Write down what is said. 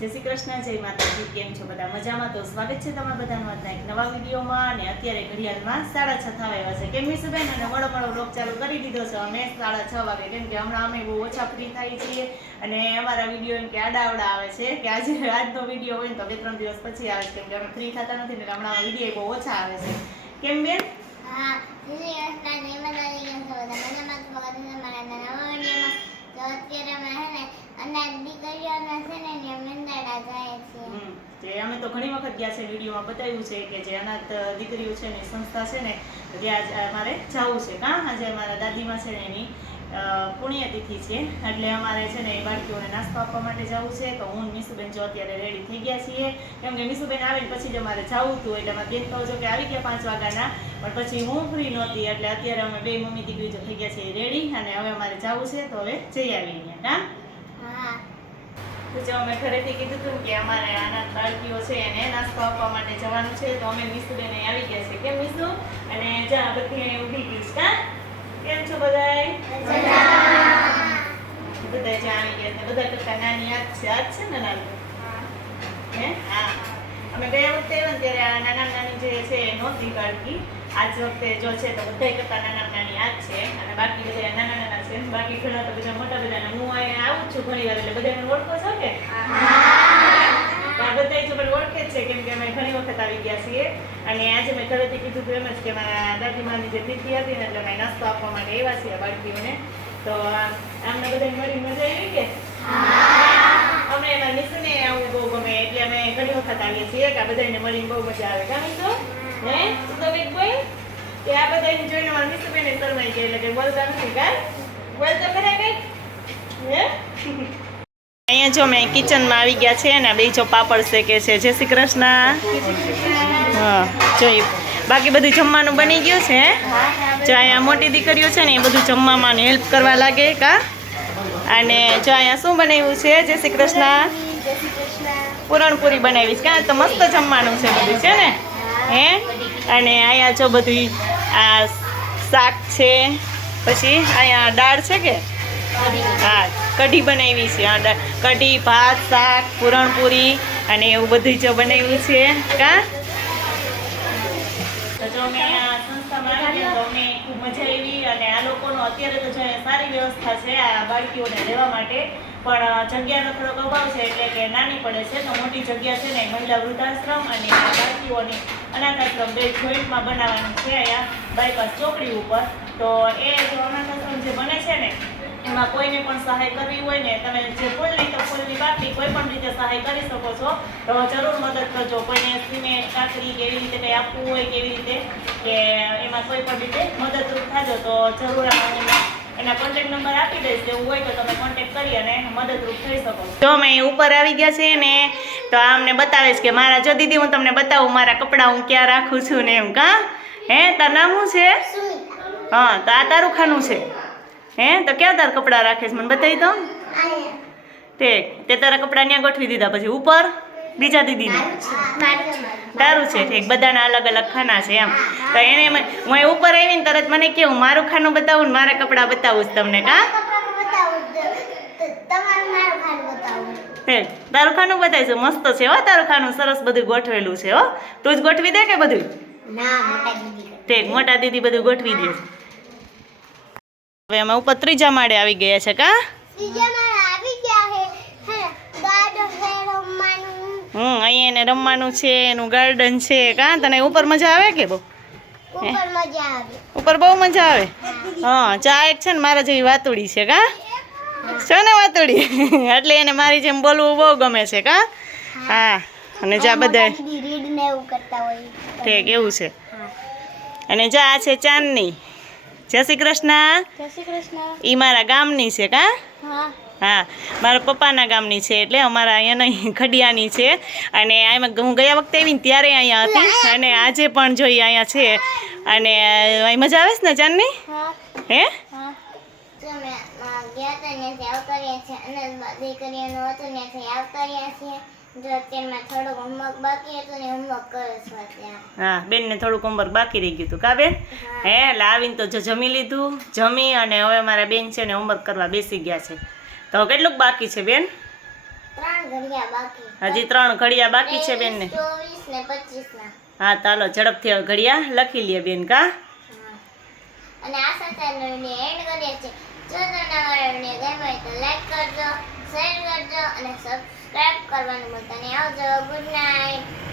જય શ્રી કૃષ્ણ, જય માતાજી. કેમ છો બધા? મજામાં? તો સ્વાગત છે તમારા બધાનું આજના એક નવા વિડીયોમાં. અને અત્યારે ઘડિયાળમાં 6:30 થવા આવ્યા છે. કેમ મીસુબેન? અને મોડો વ્લોગ ચાલુ કરી દીધો છે અમે 6:30 વાગે, કેમ કે હમણાં અમે બહુ ઓછા ફ્રી થાય છીએ અને અમારા વિડીયો એમ કે આડાવડા આવે છે કે આજનો વિડીયો હોય ને તો 2-3 દિવસ પછી આવે છે, કેમ કે અમે ફ્રી થતા નથી ને હમણાં વિડીયો બહુ ઓછા આવે છે. કેમ બેન? હા, અમે તો ઘણી વખત ગયા છે, વિડીયોમાં બતાવ્યું છે કે જે અનાથ દીકરીઓ છે ને સંસ્થા છે ને ત્યાં અમારે જવું છે. આજે અમારા દાદીમાં છે ને એની પુણ્યતિથિ છે, એટલે અમારે છે ને એ બાળકીઓને નાસ્તો આપવા માટે જવું છે. તો હું મીસુબેન જો અત્યારે રેડી થઈ ગયા છીએ, કેમ કે મીસુબેન આવે ને પછી જ અમારે જવું હતું. એટલે અમારે બેન કહો છો કે આવી ગયા 5 વાગ્યાના, પણ પછી હું ફ્રી નહોતી, એટલે અત્યારે અમે બે મમ્મી દીકરી જો થઈ ગયા છે રેડી, અને હવે અમારે જવું છે. તો હવે જઈ આવીએ અહીંયા. તો જો અમે ઘરેથી કીધું હતું કે અમારે અનાથ બાળકીઓ છે એને નાસ્તો આપવા માટે જવાનું છે, તો અમે મીસુબેન આવી ગયા છે. કેમ મીસુ? અને જ્યાં બધી ઊભી ગઈ છે. કેમ છો બધાય? બધા જ્યાં આવી ગયા છે, બધા કરતા નાની આજ છે ને નાની? હા, અમે ગયા વખતે આવ્યા ને ત્યારે આ નાના નાની જે છે એ નહોતી બાળકી. આજ વખતે જો છે તો બધા કરતા નાના નાની આજ છે, અને બાકી બધા નાના નાના છે. બાકી ઘણા તો બધા મોટા બધા. હું અહીંયા આવું છું ઘણી વાર, એટલે બધાને ઓળખો છો કે? બધા જો ઓળખે જ છે, કેમ કે અમે ઘણી વખત આવી ગયા છીએ. અને આજે મેં ઘરેથી કીધું હતું એમ જ કે મારા દાદીમાની જે તિથિ હતી ને, એટલે અમે નાસ્તો આપવા માટે આવ્યા છીએ બાળકીઓને. તો આમને બધાને મળી મજા આવી કે? અમને એના મિસને આવું બહુ ગમે, એટલે અમે ઘણી વખત આવીએ છીએ કે આ બધાને મળીને બહુ મજા આવે. કામ તો હે તો બેન બોલ કે આ બધાને જોઈને મારા મિસુબેને શરમાઈ ગયા, એટલે કે બોલતા નથી. કા બોલતો કરે કે હે? અહીંયા જો મેં કિચનમાં આવી ગયા છે ને, બે જો પાપડ શેકે છે. જય શ્રી કૃષ્ણ. હા, જોઈ બાકી બધું જમવાનું બની ગયું છે. જો અહીંયા મોટી દીકરીઓ છે ને એ બધું જમવામાં હેલ્પ કરવા લાગે. કા અને જો અહીંયા શું બનાવ્યું છે? જય શ્રી કૃષ્ણ. પૂરણપૂરી બનાવીશ. કા તો મસ્ત જમવાનું છે બધું છે ને હે. અને અહીંયા જો બધું આ શાક છે, પછી અહીંયા દાળ છે કે હા કઢી બનાવી છે. કઢી, ભાત, શાક, પૂરણપૂરી અને એવું બધું જો બનાવ્યું છે. કા તો જો અમે આ સંસ્થામાં આવ્યા તો અમને ખૂબ મજા આવી. અને આ લોકોનો અત્યારે તો જો સારી વ્યવસ્થા છે આ બાળકીઓને રહેવા માટે, પણ જગ્યાનો થોડોક અભાવ છે, એટલે કે નાની પડે છે. તો મોટી જગ્યા છે ને મહિલા વૃદ્ધાશ્રમ અને બાળકીઓની અનાથ આશ્રમ બે જોઈન્ટમાં બનાવવાનું છે અહીંયા બાયપાસ ચોકડી ઉપર. તો એ જો અનાથ આશ્રમ જે બને છે ને એમાં કોઈને પણ સહાય કરવી હોય ને, તમે જે ફૂલની તો ફૂલની બાકી કોઈ પણ રીતે સહાય કરી શકો છો. તો જરૂર મદદ કરજો. કોઈને સિમેન્ટ, કાકરી કેવી રીતે કંઈ આપવું હોય, કેવી રીતે કે એમાં કોઈ પણ રીતે મદદરૂપ થાજો તો જરૂર એના કોન્ટેક્ટ નંબર આપી દઈશ. એવું હોય તો તમે કોન્ટેક્ટ કરી અને મદદરૂપ થઈ શકો. જો અમે ઉપર આવી ગયા છે ને, તો અમને બતાવે છે કે મારા જો દીદી હું તમને બતાવું મારા કપડાં હું ક્યાં રાખું છું ને એમ. કા હે તાર નામ શું છે? હા, તો આ તારું ખાનું છે હે? તો ક્યાં તાર કપડાં રાખે છે મને બતાવી તો. ઠીક, તે તારા કપડાં ત્યાં ગોઠવી દીધા, પછી ઉપર બીજા દીદીને તારું છે. ઠીક, બધાના અલગ અલગ ખાના છે એમ. તો એને હું ઉપર આવીને તરત મને કેવું મારું ખાનું બતાવું ને મારા કપડાં બતાવું જ તમને. કા તારું ખાનું બતાવીશું. મસ્ત છે હો તારું ખાનું, સરસ બધું ગોઠવેલું છે હો. તું જ ગોઠવી દે કે બધું? ઠીક, મોટા દીદી બધું ગોઠવી દે. હવે અમે ઉપર 3જા માળે આવી ગયા છે. કા અહીંયા એને રમવાનું છે, એનું ગાર્ડન છે. કા તને ઉપર મજા આવે કે બહુ? ઉપર બહુ મજા આવે. હા, ચા એક છે ને મારા જેવી વાતુડી છે. કા છો ને વાતુડી? એટલે એને મારી જેમ બોલવું બહુ ગમે છે. કા હા, અને જા બધા ઠીક એવું છે. અને જા આ છે ચાંદની. જય શ્રી કૃષ્ણ. ઈ મારા ગામની છે. કા હા, મારા પપ્પાના ગામની છે, એટલે અમારા અહીંયા નહીં ખડિયાની છે. અને હું ગયા વખતે આવીને ત્યારે અહીંયા હતી, અને આજે પણ જોઈ અહીંયા છે. અને અહીં મજા આવે છે ને ચાંદની? હે હા, બેનને થોડુંક હોમવર્ક બાકી રહી ગયું હતું. કા બેન? હે એટલે આવીને તો જો જમી લીધું, જમી અને હવે મારા બેન છે ને હોમવર્ક કરવા બેસી ગયા છે. તો કેટલુંક બાકી છે બેન? 3 ઘડિયા બાકી. હજી 3 ઘડિયા બાકી છે બેન ને. 24 ને 25 ના. હા ચાલો ઝડપથી હવે ઘડિયા લખી લે બેન કા. અને આ સાથે વિડીયો એન્ડ કરીએ છીએ. જો તમને અમારો વિડીયો ગમ્યો હોય તો લાઈક કરજો, શેર કરજો અને સબસ્ક્રાઇબ કરવાનું ભૂલતા નહીં. આવજો. Good night.